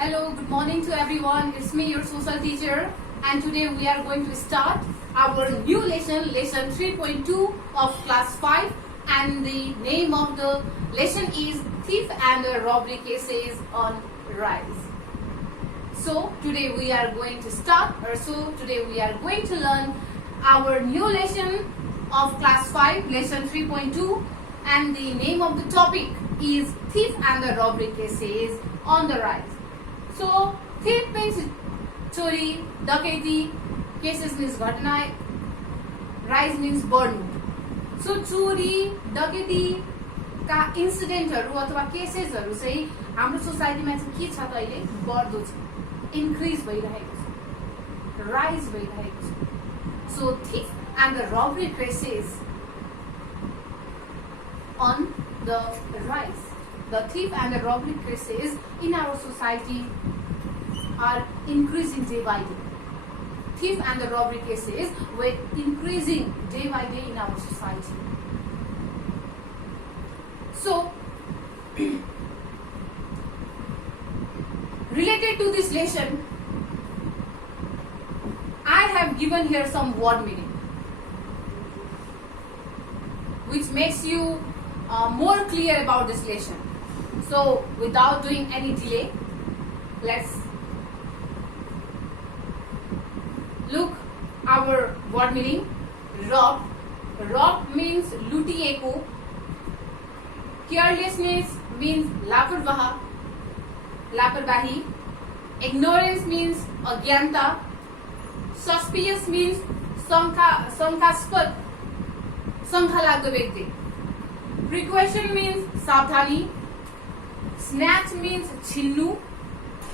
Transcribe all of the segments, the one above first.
Hello, good morning to everyone. It's me, your social teacher, and today we are going to start our new lesson, lesson 3.2 of class 5, and the name of the lesson is Thief and Robbery Cases on Rise. So today we are going to today we are going to learn our new lesson of class 5, lesson 3.2, and the name of the topic is Thief and the Robbery Cases on the Rise. So thief means chori, daketi, cases means घटना, rise means बढ्नु. So चोरी, डकैती का इन्सिडेन्टहरु अथवा केसेसहरु चाहिँ हाम्रो सोसाइटीमा चाहिँ के छ त अहिले बढ्दो छ, इन्क्रिज भइरहेको छ, राइज भइरहेको छ. So thief and the robbery cases on the rise. The thief and the robbery cases in our society are increasing day by day. Thief and the robbery cases were increasing day by day in our society. So, related to this lesson, I have given here some word meaning, which makes you more clear about this lesson. So, without doing any delay, let's look our word meaning. Rob. Rob means lutiएको. Carelessness means लापरवाही. Ignorance means अज्ञानता. Suspicious means शंकास्पद, शंका लाग्दो व्यक्ति. Precaution means सावधानी. Snatch means छिन्नु,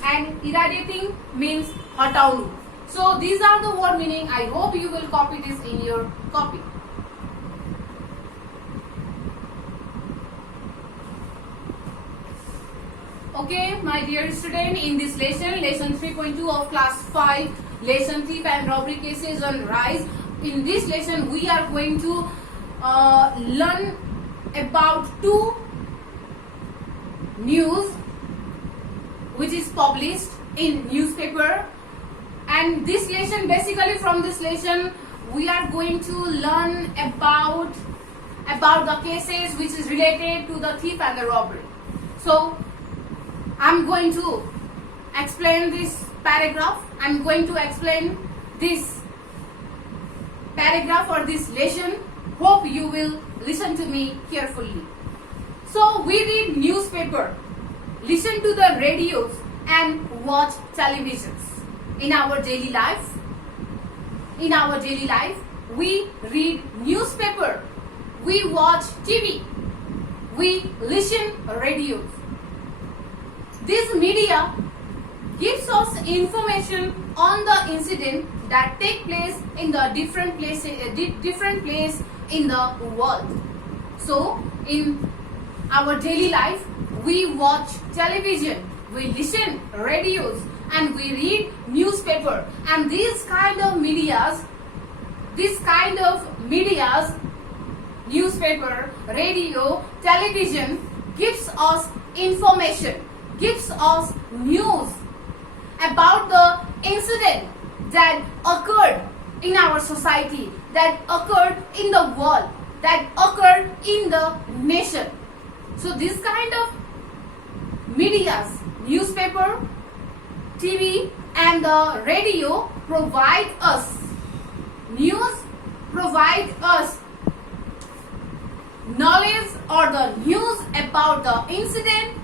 and irradiating means हटाउनु. So these are the word meaning. I hope you will copy this in your copy. Okay, my dear student, in this lesson, lesson 3.2 of class 5, lesson thief and robbery cases on rise. In this lesson, we are going to learn about two news which is published in newspaper. And this lesson, basically from this lesson, we are going to learn about the cases which is related to the thief and the robbery. So, I'm going to explain this paragraph. I'm going to explain this paragraph or this lesson. Hope you will listen to me carefully. So, we read newspaper, listen to the radios, and watch televisions. In our daily life, we read newspaper, we watch TV, we listen radios. This media gives us information on the incident that take place in the different place in the world. So, in our daily life, we watch television, we listen radios, and we read newspaper. And these kind of medias, newspaper, radio, television, gives us information, gives us news about the incident that occurred in our society, that occurred in the world, that occurred in the nation. So this kind of medias, newspaper, TV and the radio provide us news, provide us knowledge or the news about the incident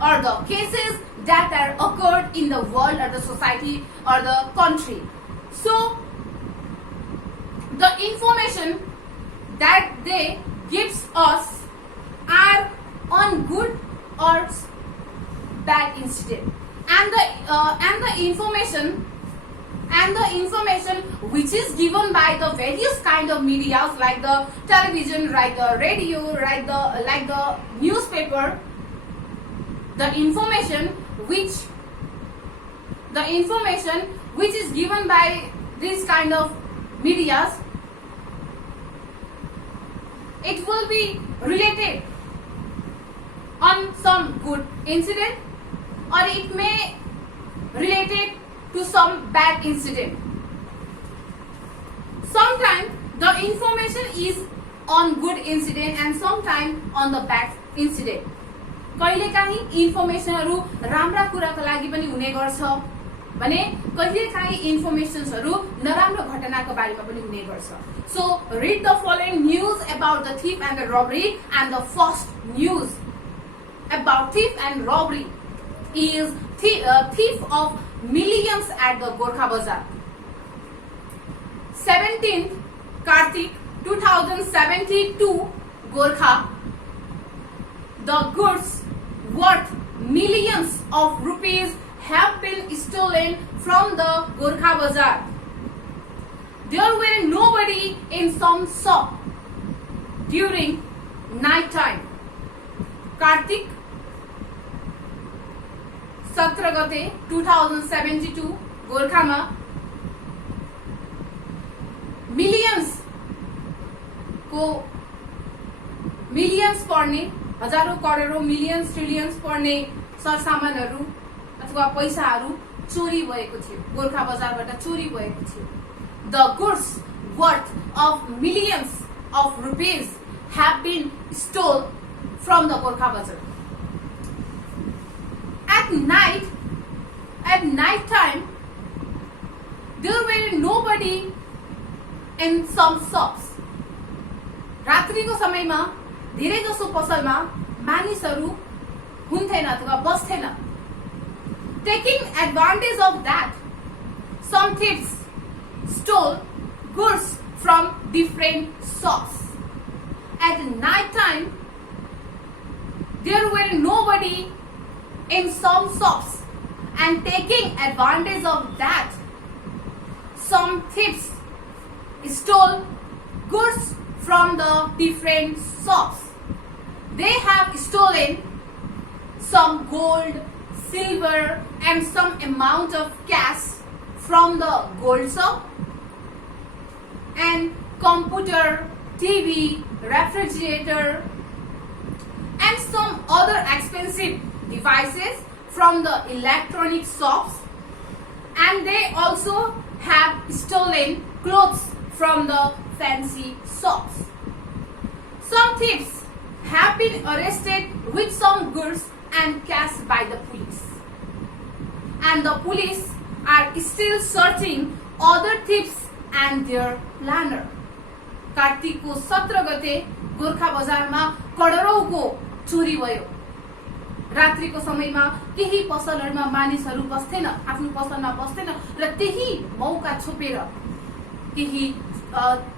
or the cases that are occurred in the world or the society or the country. So the information that they gives us are on good or bad incident. And the information which is given by the various kind of medias like the television, like the radio, like the newspaper, the information which is given by this kind of medias, it will be related on some good incident or it may related to some bad incident. Sometimes the information is on good incident and sometimes on the bad incident. कहिलेकाहीँ इन्फर्मेसनहरु राम्रा कुराको लागि पनि हुने गर्छ भने कहिलेकाहीँ इन्फर्मेसन्सहरु नराम्रो घटनाको बारेमा पनि हुने गर्छ. So read the following news about the thief and the robbery, and the first news about thief and robbery is thief of millions at the Gorkha Bazaar. 17th Kartik 2072 Gorkha. The goods worth millions of rupees have been stolen from the Gorkha Bazaar. There were nobody in some shop during night time. Kartik 17 गते 2072 गोरखामा millions पर्ने, हजारौं करोडौं millions trillions पर्ने सरसामानहरु अथवा पैसाहरु चोरी भएको थियो. गोरखा बजारबाट चोरी भएको थियो. The goods worth of millions of rupees have been stolen from the Gorkha Bazaar. At night time, there were nobody in some shops. रात्रिको समयमा धेरै जसो पसलमा मानिसहरु हुन्थेन अथवा बस्थेन. Taking advantage of that, some thieves stole goods from different shops. At night time, there were nobody in some shops, and taking advantage of that, some thieves stole goods from the different shops. They have stolen some gold, silver, and some amount of cash from the gold shop, and computer, TV, refrigerator, and some other expensive devices from the electronic shops, and they also have stolen clothes from the fancy shops. Some thieves have been arrested with some goods and cash by the police, and the police are still searching other thieves and their planner. कार्तिकको 17 गते गोरखा बजारमा करोडौंको चोरी भयो. रात्रिको समयमा केही पसलहरुमा मानिसहरु बस्थेन, आफ्नो पसलमा बस्थेन र त्यही मौका छोपेर केही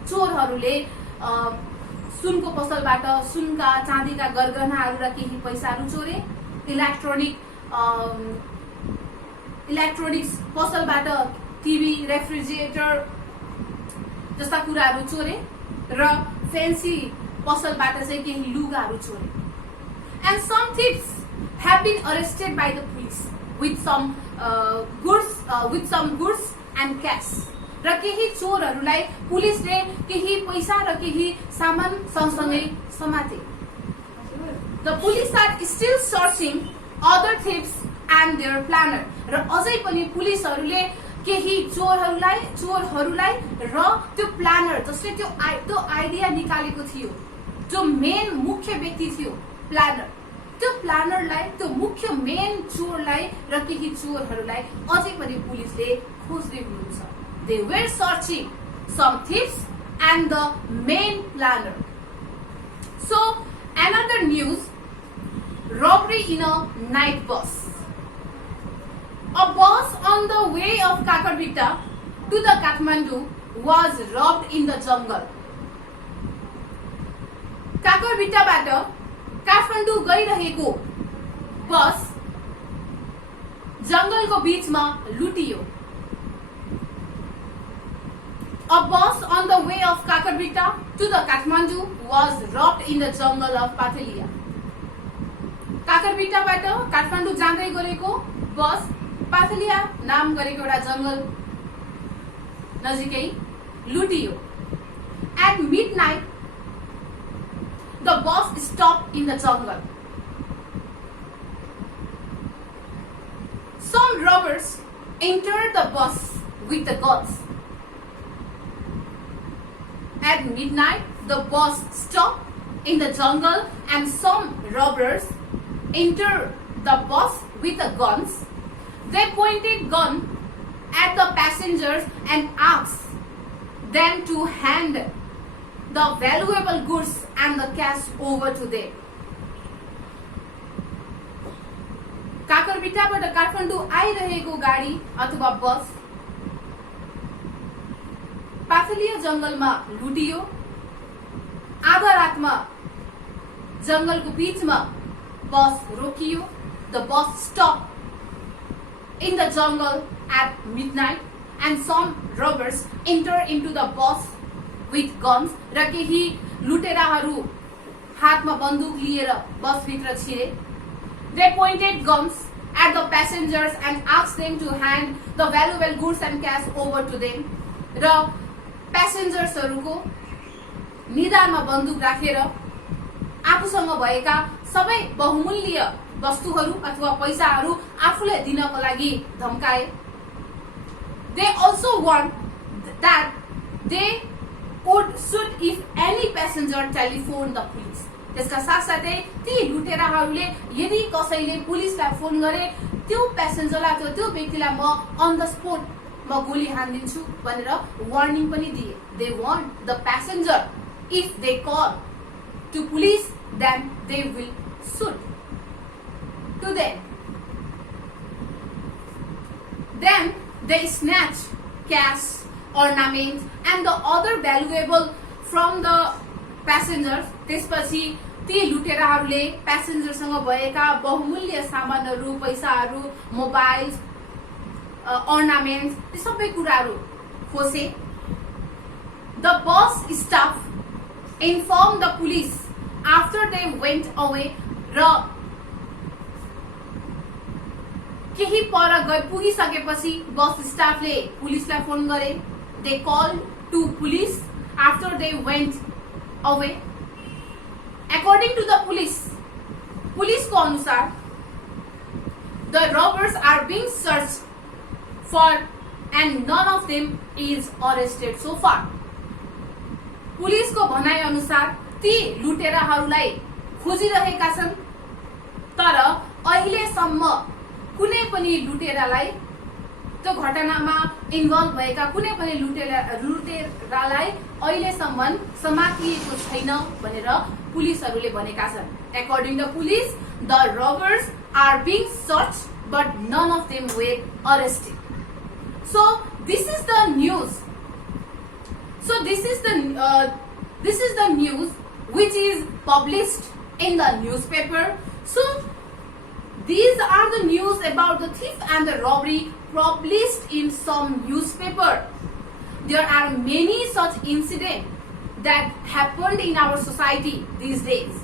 चोरहरुले सुनको पसलबाट सुनका चाँदीका गरगहनाहरु र केही पैसाहरु चोरे. इलेक्ट्रोनिक्स पसलबाट टिभी, रेफ्रिजरेटर जस्ता कुराहरु चोरे र फैंसी पसलबाट चाहिँ केही लुगाहरु चोरे. And some thieves have been arrested by the police with some goods and cash. र केही चोरहरुलाई पुलिसले केही पैसा र केही सामान सँगसँगै समाते. The police are still searching other thieves and their planner. र अझै पनि पुलिसहरुले केही चोरहरुलाई र त्यो प्लानर जसले त्यो आइडिया निकालेको थियो, जो मेन मुख्य व्यक्ति थियो प्लानर, त्यो प्लानरलाई, त्यो मुख्य मेन चोरलाई र केही चोरहरुलाई अझै पनि पुलिसले खोज्दै हुनुहुन्छ. They were searching some thieves and the main planner. So another news, robbery in a night bus. A bus on the way of Kakarbitta to the Kathmandu was robbed in the jungle. काकरबिट्टाबाट Kathmandu गइरहेको बस जंगलको बीचमा लुटियो. A bus on the way of Kakarbitta to the Kathmandu was robbed in the jungle of Pathalia. काकरबिट्टाबाट Kathmandu जाँदै गरेको बस पाथलिया नाम गरेको एउटा जंगल नजिकै लुटियो. At midnight, the bus stopped in the jungle. robbers entered the bus with the guns. At midnight, the bus stopped in the jungle and some robbers entered the bus with the guns. They pointed gun at the passengers and asked them to hand the valuable goods and the cash over to them. काकरबिटाबाट Kathmandu आइरहेको गाडी अथवा बस पाथलिया जंगलमा लुटियो। आधा रातमा जंगलको बीचमा बस रोकियो। The bus stopped in the jungle at midnight and some robbers entered into the bus with guns. र केही लुटेराहरू हातमा बन्दुक लिएर बस भित्र छिरे। They pointed guns at the passengers and asked them to hand the valuable goods and cash over to them. र प्यासेन्जर्सहरूको निधारमा बन्दुक राखेर आफूसँग भएका सबै बहुमूल्य वस्तुहरू अथवा पैसाहरू आफूलाई दिनको लागि धम्काए। They also warned that they would shoot if any passenger telephoned the police. त्यसका साथसाथै ती लुटेराहरूले यदि कसैले पुलिसलाई फोन गरे त्यो प्यासेन्जरलाई अथवा त्यो व्यक्तिलाई म अन द स्पोट म गोली हान्दिन्छु भनेर वार्निङ पनि दिए। They warned the passenger if they call to police then they will shoot to them. Then they snatch cash, ornaments and the other valuable from the passengers. त्यसपछि ती लुटेराहरूले प्यासेन्जरसँग भएका बहुमूल्य सामानहरू, पैसाहरू, मोबाइल्स, ornaments, ती सबै कुराहरू खोसे। The bus staff informed the police after they went away. र केही पर पुगिसकेपछि बस स्टाफले पुलिसलाई फोन गरे। They called to police after they went away. According to the police को अनुसार the robbers are being searched for and none of them is arrested so far. पुलिसको भनाइ अनुसार ती लुटेराहरूलाई खोजिरहेका छन् तर अहिलेसम्म कुनै पनि लुटेरालाई त्यो घटनामा इन्भल्भ भएका कुनै पनि लुटेरालाई अहिलेसम्म समातिएको छैन भनेर पुलिसहरूले भनेका छन्। According to police, the robbers are being searched but none of them were arrested. So this is the news. So this is the news which is published in the newspaper. So these are the news about the thief and the robbery published in some newspaper. There are many such incidents that happened in our society these days,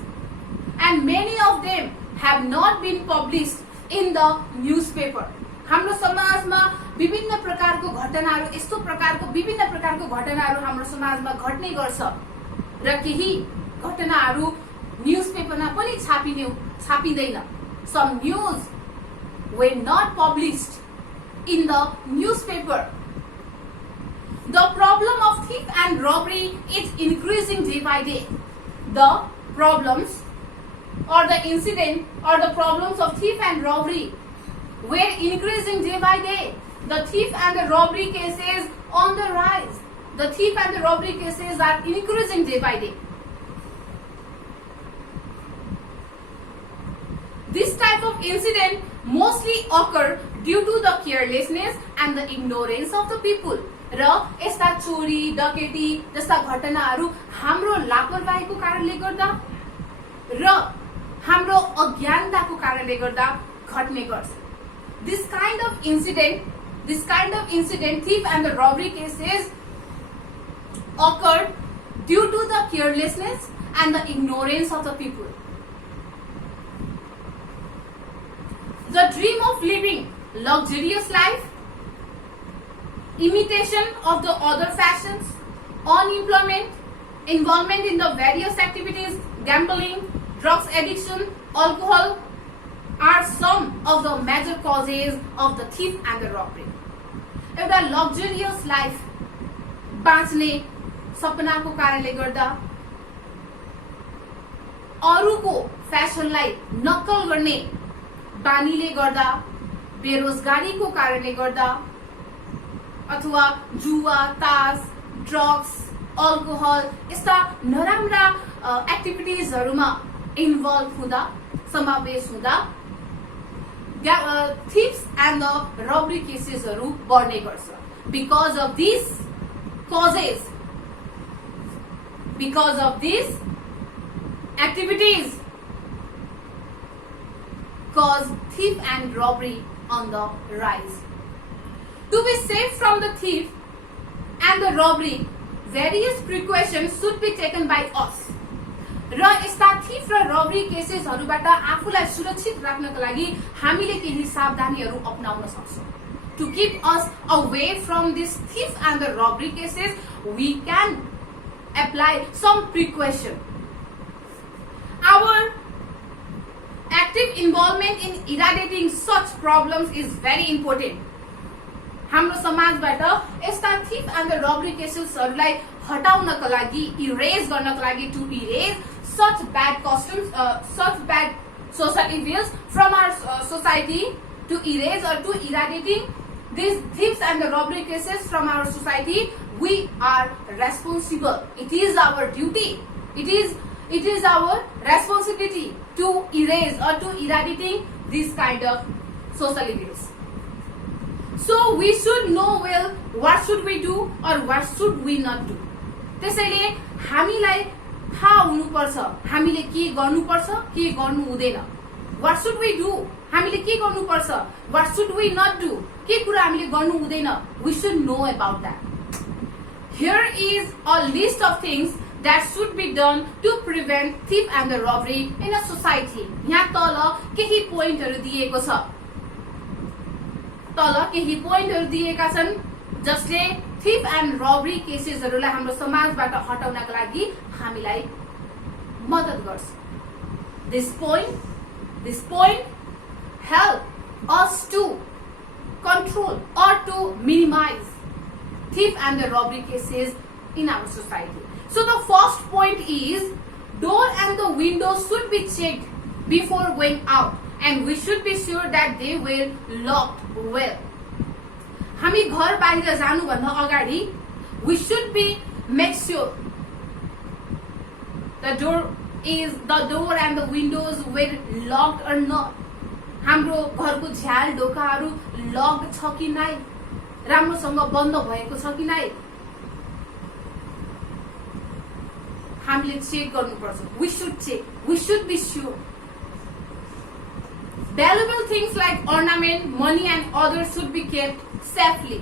and many of them have not been published in the newspaper. हाम्रो समाजमा विभिन्न प्रकारको घटनाहरू यस्तो प्रकारको विभिन्न प्रकारको घटनाहरू हाम्रो समाजमा घट्ने गर्छ र केही घटनाहरू न्यूजपेपरमा पनि छापिँदैन। Some news were not published in the newspaper. The problem of thief and robbery is increasing day by day. The problems or the incident or the problems of thief and robbery were increasing day by day. The thief and the robbery cases on the rise. The thief and the robbery cases are increasing day by day. This type of incident mostly occur due to the carelessness and the ignorance of the people. र यस्ता चोरी डकैती जस्ता घटनाहरू हाम्रो लापरवाहीको कारणले गर्दा र हाम्रो अज्ञानताको कारणले गर्दा घट्ने गर्छ। This kind of incident, thief and the robbery cases occurred due to the carelessness and the ignorance of the people. The dream of living luxurious life, imitation of the other fashions, unemployment, involvement in the various activities, gambling, drugs addiction, alcohol, are some of the major causes of the thief and the robbery. एउटा luxurious life बाँच्ने सपनाको कारणले गर्दा, अरूको फ्यासनलाई नक्कल गर्ने बानीले गर्दा, बेरोजगारीको कारणले गर्दा, अथवा जुवा, तास, ड्रग्स, अल्कोहल यस्ता नराम्रा एक्टिभिटिजहरुमा इन्भल्भ हुँदा, समावेश हुँदा thieves and the robbery cases बढ्ने गर्छ. Because of these causes, because of these activities cause thief and robbery on the rise. To be safe from the thief and the robbery, various precautions should be taken by us. र यस्ता thief र रबरी केसेसहरुबाट आफूलाई सुरक्षित राख्नका लागि हामीले केही सावधानीहरु अपनाउन सक्छौं. To keep us away from this thief and the robbery cases, we can apply some precaution. Our active involvement in eradicating such problems is very important. हाम्रो समाजबाट यस्ता thief and the रबरी केसेसहरुलाई हटाउनका लागि, इरेज गर्नका लागि, to erase such bad customs, such bad social evils from our society, to erase or to eradicating these thieves and the robbery cases from our society, we are responsible. It is our duty. It is our responsibility to erase or to eradicating these kind of social evils. So we should know well what should we do or what should we not do. त्यसैले हामीलाई थाहा हुनुपर्छ हामीले के गर्नुपर्छ, के गर्नु हुँदैन. What should we do? हामीले के गर्नुपर्छ? What should we not do? के कुरा हामीले गर्नु हुँदैन. We should know about that. Here is a list of things that should be done to prevent thief and the robbery in a society. यहाँ तल केही पोइन्टहरु दिएको छ. तल केही पोइन्टहरु दिएका छन् जसले थिफ एन्ड रबरी केसेसहरुलाई हाम्रो समाजबाट हटाउनका लागि हामीलाई मद्दत गर्छ. This point help us to control or to minimize thief and the robbery cases in our society. So the first point is door and the windows should be checked before going out, and we should be sure that they were locked well. हामी घर बाहिर जानु भन्दा अगाडि we should be make sure the door and the windows were locked or not. हाम्रो घरको झ्याल ढोकाहरू locked छ कि नै, राम्रोसँग बन्द भएको छ कि नै, हामीले चेक गर्नुपर्छ. We should check. We should be sure. Valuable things like ornament, money and others should be kept safely.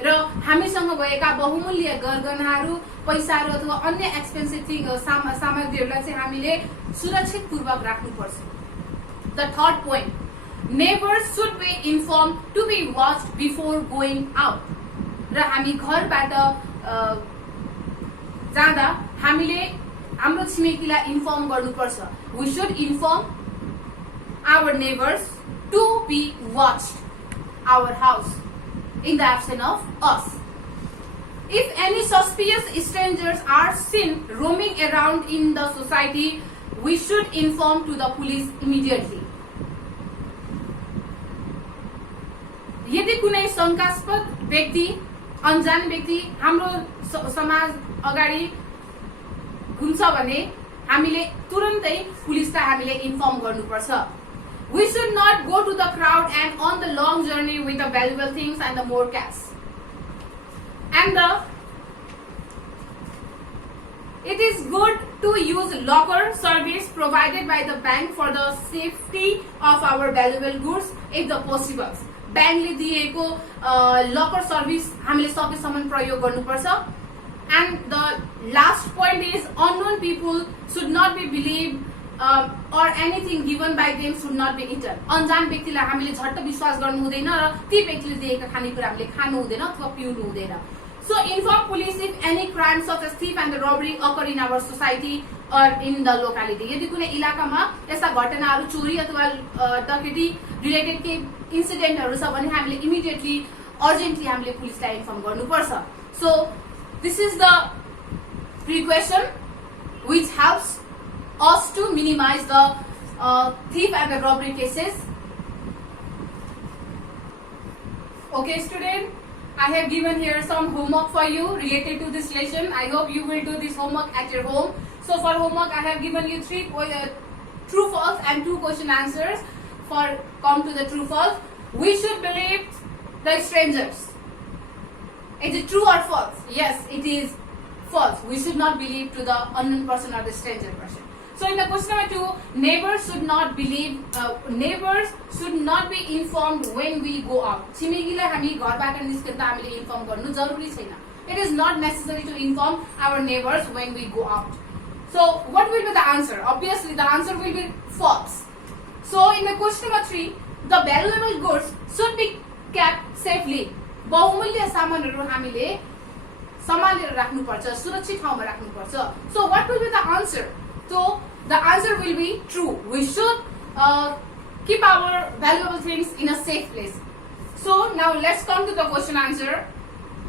र हामीसँग भएका बहुमूल्य गरगहनाहरू, पैसाहरू अथवा अन्य एक्सपेन्सिभ सामग्रीहरूलाई चाहिँ हामीले सुरक्षित पूर्वक राख्नुपर्छ. The third point, neighbors should be informed to be watched before going out. र हामी घरबाट जाँदा हामीले हाम्रो छिमेकीलाई इन्फर्म गर्नुपर्छ. We should inform our neighbors to be watched our house in the absence of us. If any suspicious strangers are seen roaming around in the society, we should inform to the police immediately. यदि कुनै शंकास्पद व्यक्ति, अनजान व्यक्ति हाम्रो समाज अगाडि घुम्छ भने हामीले तुरुन्तै पुलिसलाई हामीले इन्फर्म गर्नुपर्छ. We should not go to the crowd and on the long journey with the valuable things and the more cash. And it is good to use locker service provided by the bank for the safety of our valuable goods if the possible. ब्याङ्कले दिएको लकर service हामीले सकेसम्म प्रयोग गर्नुपर्छ. And the last point is unknown people should not be believed or anything given by them should not be eaten. अनजान व्यक्तिलाई हामीले झट्ट विश्वास गर्नु हुँदैन र ती व्यक्तिले दिएका खानेकुरा हामीले खानु हुँदैन अथवा पिउनु हुँदैन. So inform police if any crimes such as thief and the robbery occur in our society. in the locality. यदि कुनै इलाकामा यस्ता घटनाहरू चोरी अथवा डकैती रिलेटेड के इन्सिडेन्टहरू छ भने हामीले इमिडिएटली अर्जेन्टली हामीले पुलिसलाई इन्फर्म गर्नुपर्छ. So this is the precaution which helps us to minimize the thief and the robbery cases. Okay, student, I have given here some homework for you related to this lesson. I hope you will do this homework at your home. So for homework, I have given you 3 true false and 2 question answers. For come to the true false, we should believe the strangers. Is it true or false? Yes, it is false. We should not believe to the unknown person or the stranger person. So in the question number 2, neighbors should not believe. Neighbors should not be informed when we go out. छिमेकीलाई हामी घरबाट निस्किँदा हामीले inform गर्नु जरुरी छैन. It is not necessary to inform our neighbors when we go out. So what will be the answer? Obviously the answer will be false. So in the question number 3, the valuable goods should be kept safely. बहुमूल्य सामानहरू हामीले सम्हालेर राख्नुपर्छ, सुरक्षित ठाउँमा राख्नुपर्छ. So what will be the answer? So the answer will be true. We should keep our valuable things in a safe place. So now let's come to the question answer.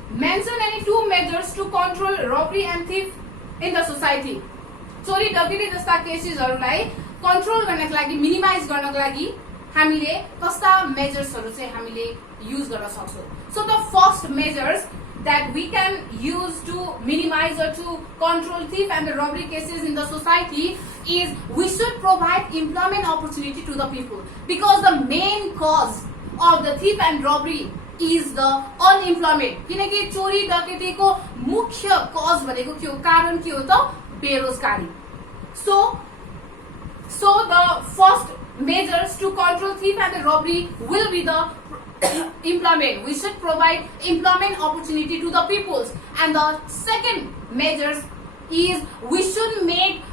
Mention any 2 measures to control robbery and thief in the society. चोरी डकैती जस्ता केसेसहरूलाई control गर्नको लागि, minimise गर्नको लागि हामीले कस्ता मेजर्सहरू चाहिँ हामीले युज गर्न सक्छौं. So the first measures that we can use to minimize or to control thief and the robbery cases in the society is we should provide employment opportunity to the people, because the main cause of the thief and robbery is the unemployment. किनकि चोरी डकैतीको मुख्य कज भनेको के हो, कारण के हो त बेरोजगारी. So the first measures to control thief and the robbery will be the employment. We should provide employment opportunity to the peoples. And the second measures is we should make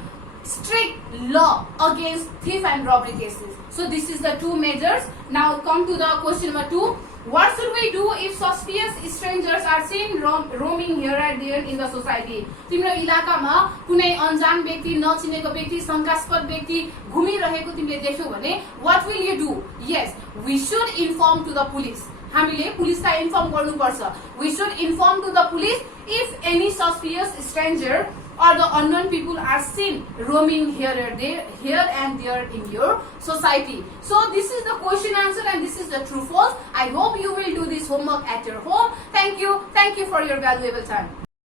strict law against thief and robbery cases. So this is the 2 measures. Now come to the question number 2. What should we do if suspicious strangers are seen roaming here and there in the society? तिम्रो इलाकामा कुनै अनजान व्यक्ति, नचिनेको व्यक्ति, शंकास्पद व्यक्ति घुमिरहेको तिमीले देख्यौ भने what will you do? Yes, we should inform to the police. हामीले पुलिसलाई इन्फर्म गर्नुपर्छ. We should inform to the police if any suspicious stranger or the unknown people are seen roaming here and there in your society. So this is the question answer and this is the true false. I hope you will do this homework at your home. Thank you for your valuable time.